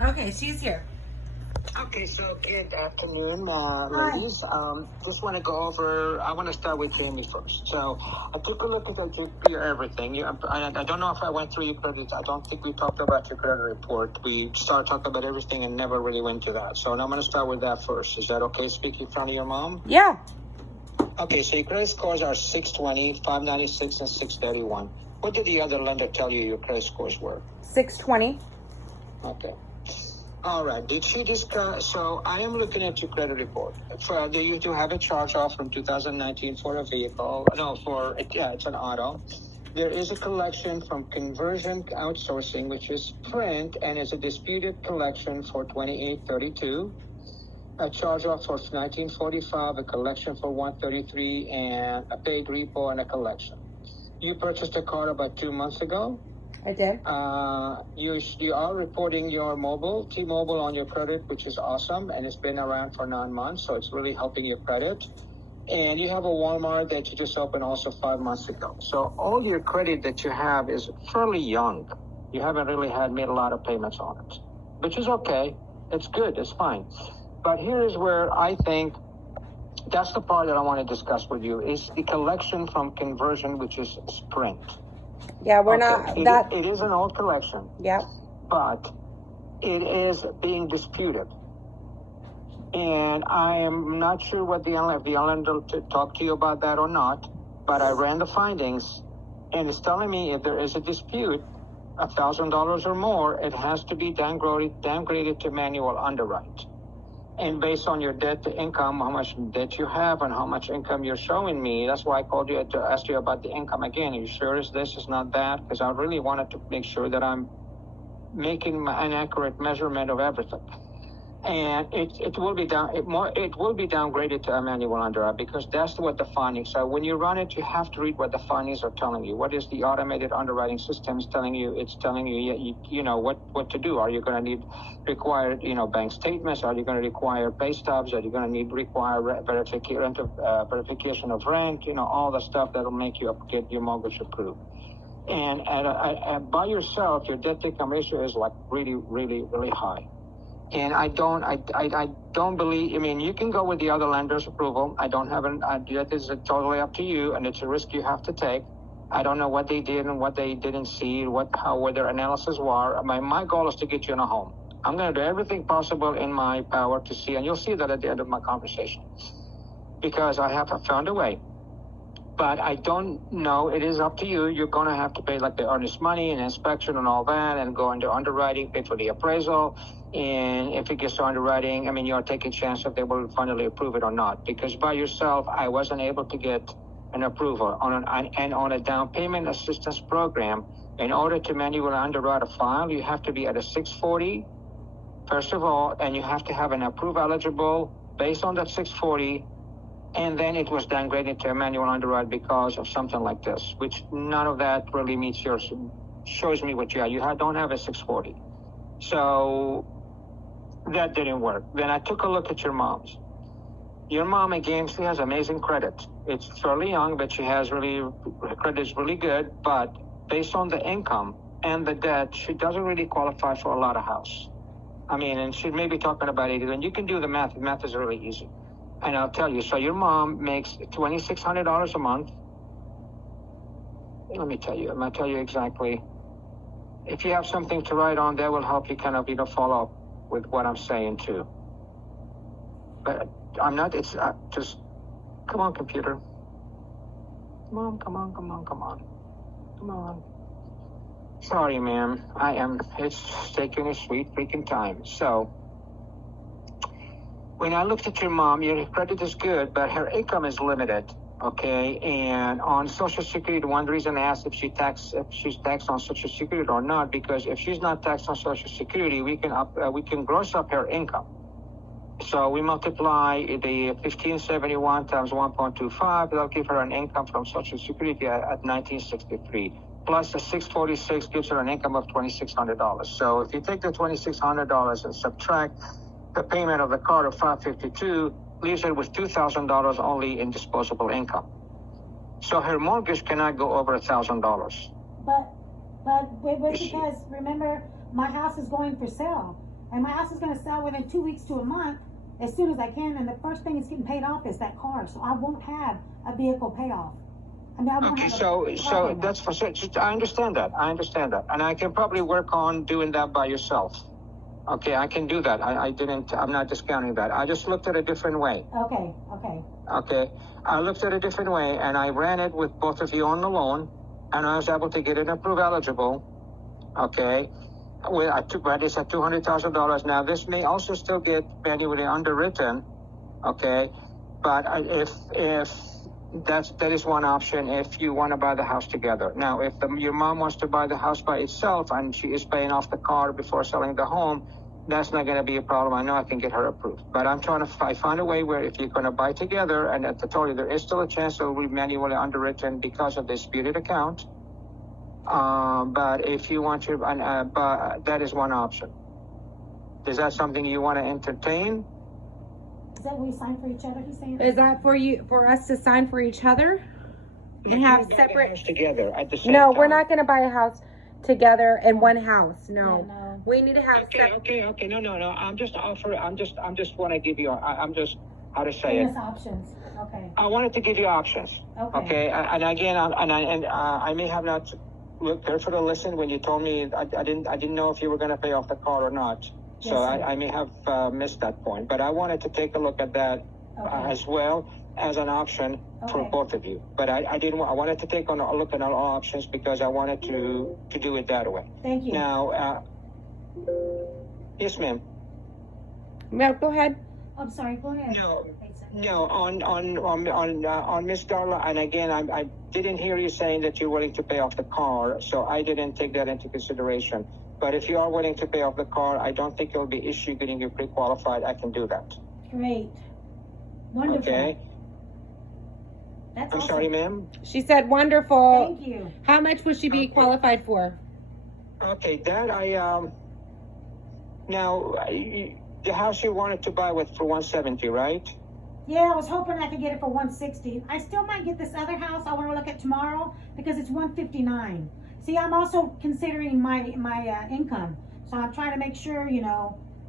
Okay, she's here. Okay, so good afternoon, ladies. Just want to go over, I want to start with Jamie first. So I took a look at your everything. I don't know if I went through your credit. I don't think we talked about your credit report. We started talking about everything and never really went to that. So now I'm going to start with that first. Is that okay, speaking in front of your mom? Yeah. Okay, so your credit scores are 620, 596, and 631. What did the other lender tell you your credit scores were? 620. Okay. All right. Did she discuss? So I am looking at your credit report. You do have a charge off from 2019 for a vehicle. No, it's an auto. There is a collection from Conversion Outsourcing, which is print, and is a disputed collection for 2832. A charge off for 1945, a collection for 133, and a paid repo and a collection. You purchased a car about 2 months ago. I did. You are reporting your T-Mobile on your credit, which is awesome, and it's been around for 9 months, so it's really helping your credit. And you have a Walmart that you just opened also 5 months ago. So all your credit that you have is fairly young. You haven't really made a lot of payments on it, which is okay. It's good. It's fine. But here is where I think that's the part that I want to discuss with you is the collection from Conversion, which is Sprint. Yeah, we're not that. It is an old collection. Yeah. But it is being disputed. And I am not sure if the lender talked to you about that or not, but I ran the findings, and it's telling me if there is a dispute, $1,000 or more, it has to be downgraded to manual underwrite. And based on your debt to income, how much debt you have and how much income you're showing me, that's why I called you to ask you about the income again. Are you sure is not that? Because I really wanted to make sure that I'm making an accurate measurement of everything. And it will be downgraded to a manual underwrite because that's what the findings are. When you run it, you have to read what the findings are telling you. What is the automated underwriting system is telling you? It's telling you, you know what to do. Are you going to require bank statements? Are you going to require pay stubs? Are you going to require verification of rent? All the stuff that will make you get your mortgage approved. And by yourself, your debt to income ratio is like really, really, really high. And I don't believe, you can go with the other lender's approval. That is totally up to you, and it's a risk you have to take. I don't know what they did and what they didn't see, what their analysis were. My goal is to get you in a home. I'm going to do everything possible in my power to see, and you'll see that at the end of my conversation, because I have found a way. But I don't know. It is up to you. You're going to have to pay like the earnest money and inspection and all that, and go into underwriting, pay for the appraisal. And if it gets to underwriting, you're taking a chance if they will finally approve it or not. Because by yourself, I wasn't able to get an approval on a down payment assistance program. In order to manually underwrite a file, you have to be at a 640, first of all, and you have to have an approve eligible based on that 640. And then it was downgraded to a manual underwrite because of something like this, which none of that really meets yours. Shows me what you don't have a 640. So that didn't work. Then I took a look at your mom's. Your mom, again, she has amazing credit. It's fairly young, but her credit is really good. But based on the income and the debt, she doesn't really qualify for a lot of house. And she may be talking about 80. And you can do the math. The math is really easy. And I'll tell you, so your mom makes $2,600 a month. Let me tell you. I'm going to tell you exactly. If you have something to write on, that will help you kind of, follow up with what I'm saying too. But I'm not, it's just, come on, computer. Come on. Sorry, ma'am. It's taking a sweet freaking time. So, when I looked at your mom, your credit is good, but her income is limited, okay? And on Social Security, one reason I asked if she's taxed on Social Security or not, because if she's not taxed on Social Security, we can gross up her income. So we multiply the 1571 times 1.25. That'll give her an income from Social Security at $1,963. Plus the 646 gives her an income of $2,600. So if you take the $2,600 and subtract the payment of the car of $552, leaves her with $2,000 only in disposable income. So her mortgage cannot go over $1,000. But because remember, my house is going for sale. And my house is gonna sell within 2 weeks to a month, as soon as I can, and the first thing that's getting paid off is that car, so I won't have a vehicle payoff. I mean, I won't Okay, have so that's for sure. I understand that. And I can probably work on doing that by yourself. Okay, I can do that. I'm not discounting that. I just looked at a different way. Okay. I looked at a different way, and I ran it with both of you on the loan, and I was able to get it approved eligible. Okay. But it's at $200,000. Now, this may also still get manually underwritten. Okay. But if that is one option if you want to buy the house together. Now, if your mom wants to buy the house by itself and she is paying off the car before selling the home, that's not going to be a problem. I know I can get her approved. But I'm trying to find a way where if you're going to buy together, and at the total, there is still a chance it will be manually underwritten because of the disputed account. But if you want to, but that is one option. Is that something you want to entertain? Is that we sign for each other, he's saying? Is that for us to sign for each other? And have separate together at the same No, time. we're not going to buy a house together in one house. No. Yeah, no. We need to have Okay. No. I'm just offering. I'm just want to give you. I'm just how to say Give it. us options. Okay. I wanted to give you options. Okay. And again, I may have not looked carefully to listen when you told me. I didn't know if you were going to pay off the car or not. So Yes, I may have missed that point. But I wanted to take a look at that as well as an option for both of you. But I didn't. I wanted to take a look at all options because I wanted to do it that way. Thank you. Now, yes, ma'am. No, go ahead. I'm sorry, go ahead. No. On Miss Darla, and again, I didn't hear you saying that you're willing to pay off the car, so I didn't take that into consideration. But if you are willing to pay off the car, I don't think it will be issue getting you pre-qualified. I can do that. Great. Wonderful. Okay. That's I'm awesome. sorry, ma'am. She said wonderful. Thank you. How much would she be qualified for? Okay, that now the house you wanted to buy with for 170, right? Yeah, I was hoping I could get it for 160. I still might get this other house I want to look at tomorrow because it's 159. See, I'm also considering my income, so I'm trying to make sure,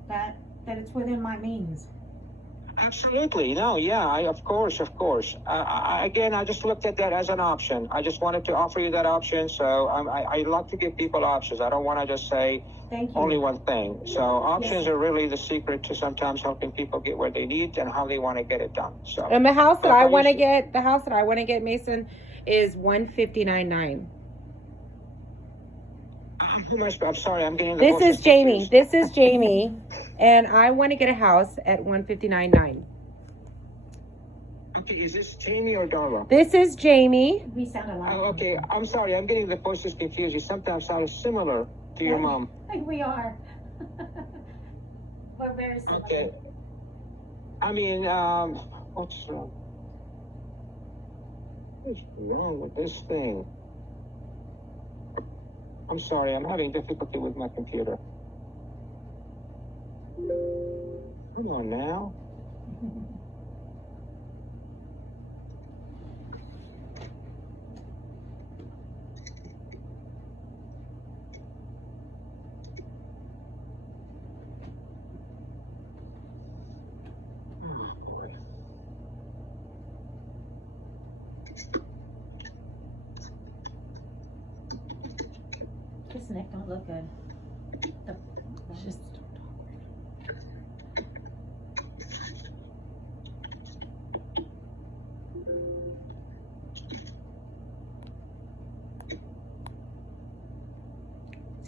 that it's within my means. Absolutely. No, yeah, of course. Again, I just looked at that as an option. I just wanted to offer you that option. So I like to give people options. I don't want to just say only one thing. So options are really the secret to sometimes helping people get where they need and how they want to get it done. So. And the house that I want to get, Mason, is 159.9. I'm sorry, I'm getting the This is Jamie. This is Jamie. And I want to get a house at 159.9. Okay, is this Jamie or Darla? This is Jamie. We sound alike. Okay, I'm sorry, I'm getting the voices confused. You sometimes sound similar to your mom. We are. We're very similar. Okay. I mean, what's wrong? What's wrong with this thing? I'm sorry, I'm having difficulty with my computer. Come on now. This neck don't look good. Just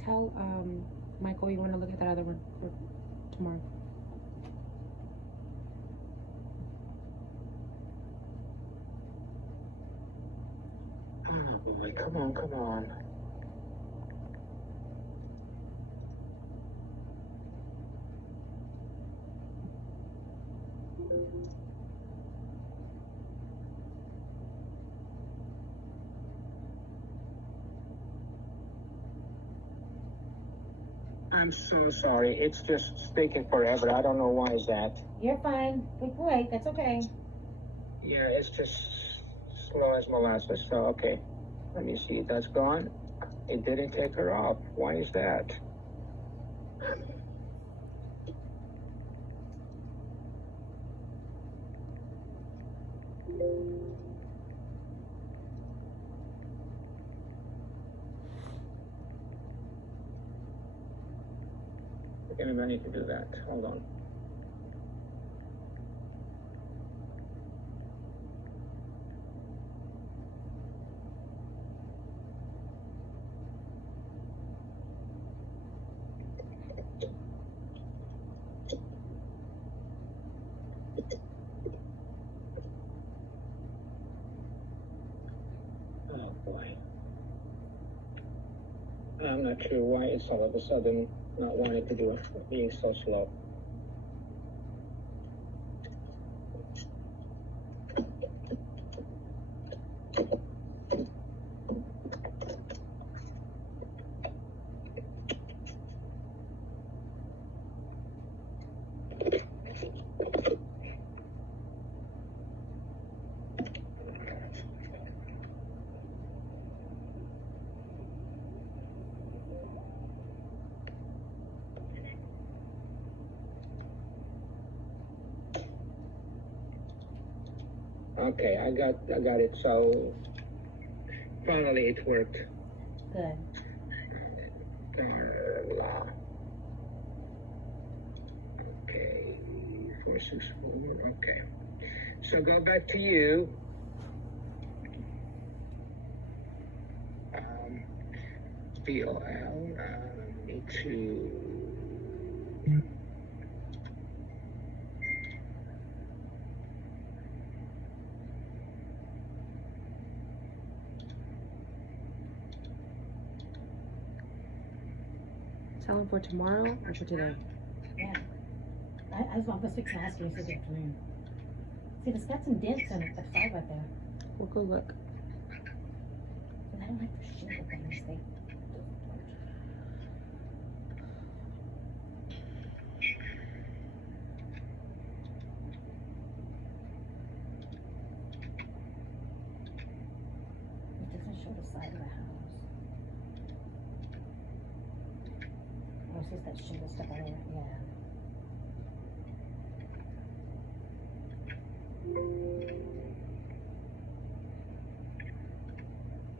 tell Michael you want to look at that other one for tomorrow. Come on. I'm so sorry. It's just taking forever. I don't know why is that. You're fine. We can wait. That's okay. Yeah, it's just slow as molasses. So, okay. Let me see. That's gone. It didn't take her off. Why is that? Okay, maybe I need to do that. Hold on. Oh boy. I'm not sure why it's all of a sudden not wanting to do it, being so slow. Okay, I got it. So finally it worked. Good. Okay, 464. Okay. So go back to you. BOL. Need to. Selling for tomorrow or for today? Yeah. I was going to fix my asking this afternoon. See, it's got some dents in it, the side right there. We'll go look. And I don't like the shingle things. They. It doesn't show the side of the house. Oh, it's just that shingle stuff on it. Yeah.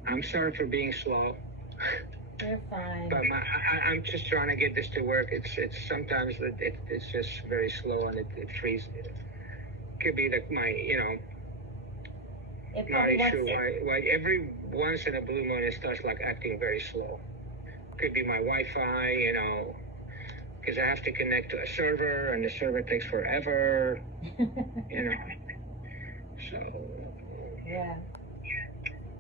I'm sorry for being slow. You're fine. But I'm just trying to get this to work. It's sometimes it's just very slow and it freezes. It could be that my not sure why every once in a blue moon it starts like acting very slow. Could be my Wi-Fi, because I have to connect to a server and the server takes forever. So. Yeah.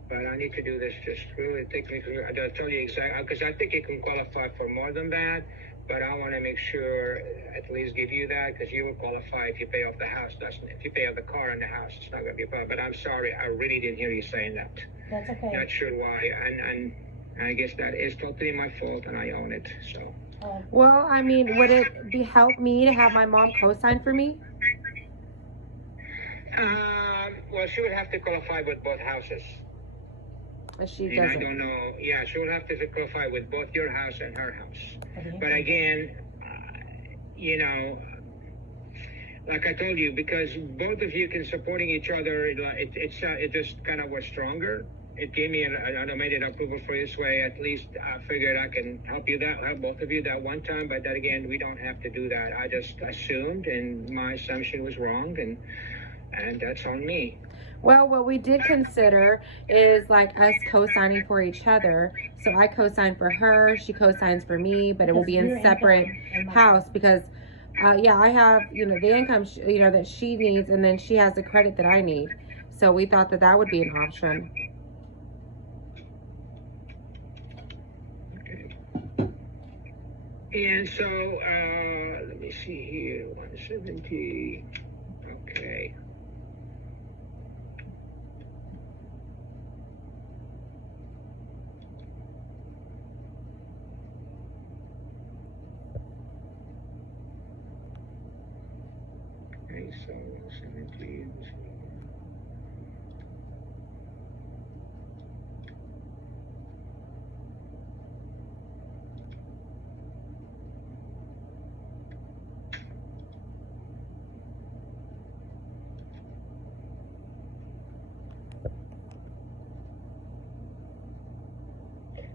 But I need to do this just really technically. I'll tell you exactly, because I think you can qualify for more than that, but I want to make sure, at least give you that, because you will qualify if you pay off the house, doesn't it? If you pay off the car and the house, it's not going to be a problem. But I'm sorry, I really didn't hear you saying that. That's okay. Not sure why, and I guess that is totally my fault, and I own it, so. Well, I mean, would it help me to have my mom co-sign for me? Well, she would have to qualify with both houses. She and doesn't. I don't know. Yeah, she will have to qualify with both your house and her house. Okay. But again, like I told you, because both of you can supporting each other, it just kind of was stronger. It gave me an automated approval for this way. At least I figured I can help both of you that one time. But that again, we don't have to do that. I just assumed, and my assumption was wrong, and that's on me. Well, what we did consider is like us co-signing for each other. So I co-sign for her, she co-signs for me, but it will be in separate house because, yeah, I have, the income, that she needs, and then she has the credit that I need. So we thought that would be an option. Okay. And so, let me see here, 170. Okay. Okay, so 170.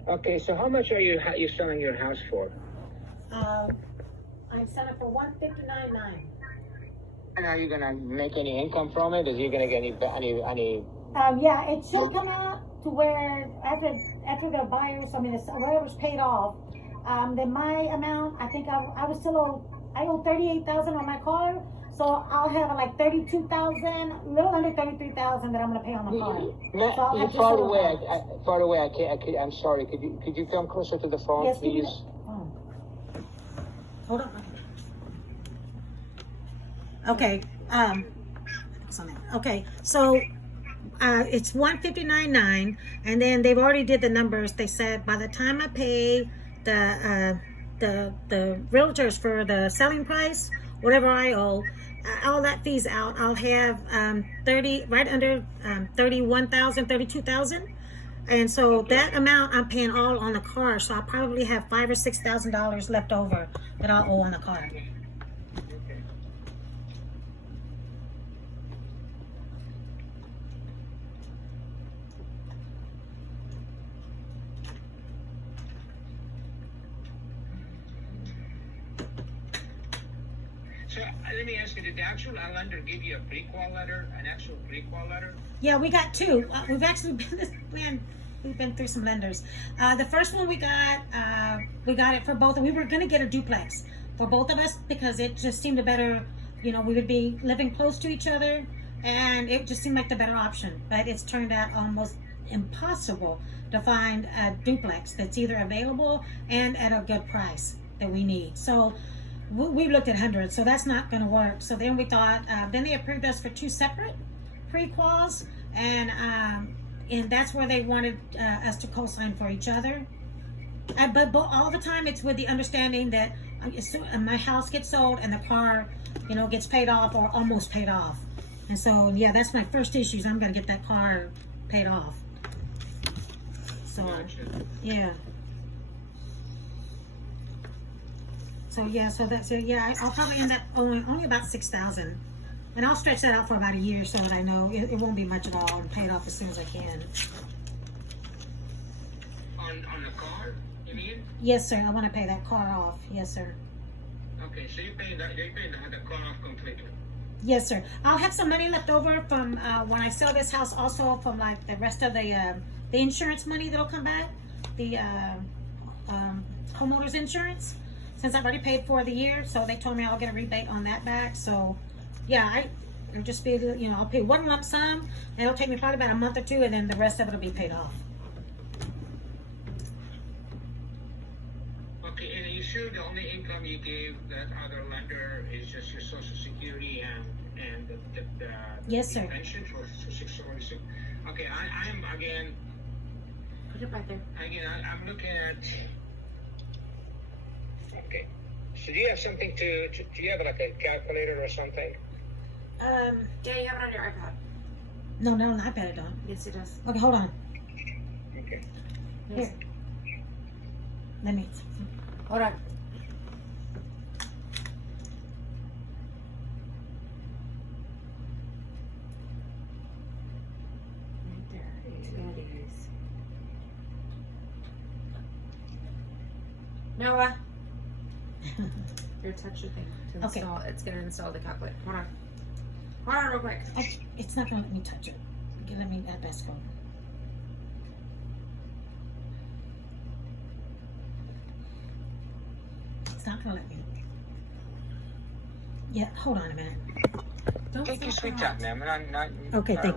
Okay, so how much are you selling your house for? I'm selling for 159.9. And are you gonna make any income from it? Is you gonna get any? Yeah, it should come out to where after the buyers, I mean, whatever's paid off, then my amount, I think I owe 38,000 on my car, so I'll have like 32,000, a little under 33,000 that I'm gonna pay on the car. So I'll have just Far a little away. bit. Far away. I'm sorry. Could you come closer to the phone, Yes, please? oh. Hold on. Okay. Okay. So it's 159.9, and then they've already did the numbers. They said by the time I pay the realtors for the selling price, whatever I owe, all that fees out, I'll have right under 31,000, 32,000. And so that amount I'm paying all on the car. So I'll probably have $5,000 or $6,000 left over that I'll owe on the car. So let me ask you: did the actual lender give you a pre-qual letter, an actual pre-qual letter? Yeah, we got two. We've actually we've been through some lenders. The first one we got it for both, and we were gonna get a duplex for both of us because it just seemed a better, we would be living close to each other, and it just seemed like the better option. But it's turned out almost impossible to find a duplex that's either available and at a good price that we need. So we looked at hundreds, so that's not going to work. So then we thought, then they approved us for two separate pre-quals, and that's where they wanted us to co-sign for each other. But all the time it's with the understanding that my house gets sold and the car, gets paid off or almost paid off. And so, yeah, that's my first issue is I'm going to get that car paid off. So, yeah. So yeah, that's it. Yeah, I'll probably end up owing only about 6,000, and I'll stretch that out for about a year so that I know it won't be much at all and pay it off as soon as I can. On the car, you mean? Yes, sir. I want to pay that car off. Yes, sir. Okay, so you're paying the car off completely. Yes, sir. I'll have some money left over from when I sell this house, also from like the rest of the insurance money that'll come back, the homeowners insurance. Since I've already paid for the year, so they told me I'll get a rebate on that back. So, yeah, it'll just be, I'll pay one lump sum, and it'll take me probably about a month or two, and then the rest of it will be paid off. Okay, and are you sure the only income you gave that other lender is just your Social Security and the Yes, sir. pension for 646? Okay, I'm again. Put it right there. Again, I'm looking at. Okay. So do you have something do you have like a calculator or something? Yeah, you have it on your iPad. No, on the iPad I don't. Yes, it does. Okay, hold on. Okay. Here. Let me. Hold on. Right there. Utilities. Noah. Here, touch your thing to Okay. install. It's gonna install the calculator. Hold on real quick. It's not gonna let me touch it. Okay, let me add that phone. It's not gonna let me. Yeah, hold on a minute. Don't Take your stop sweet that. time, ma'am. Okay, thank you.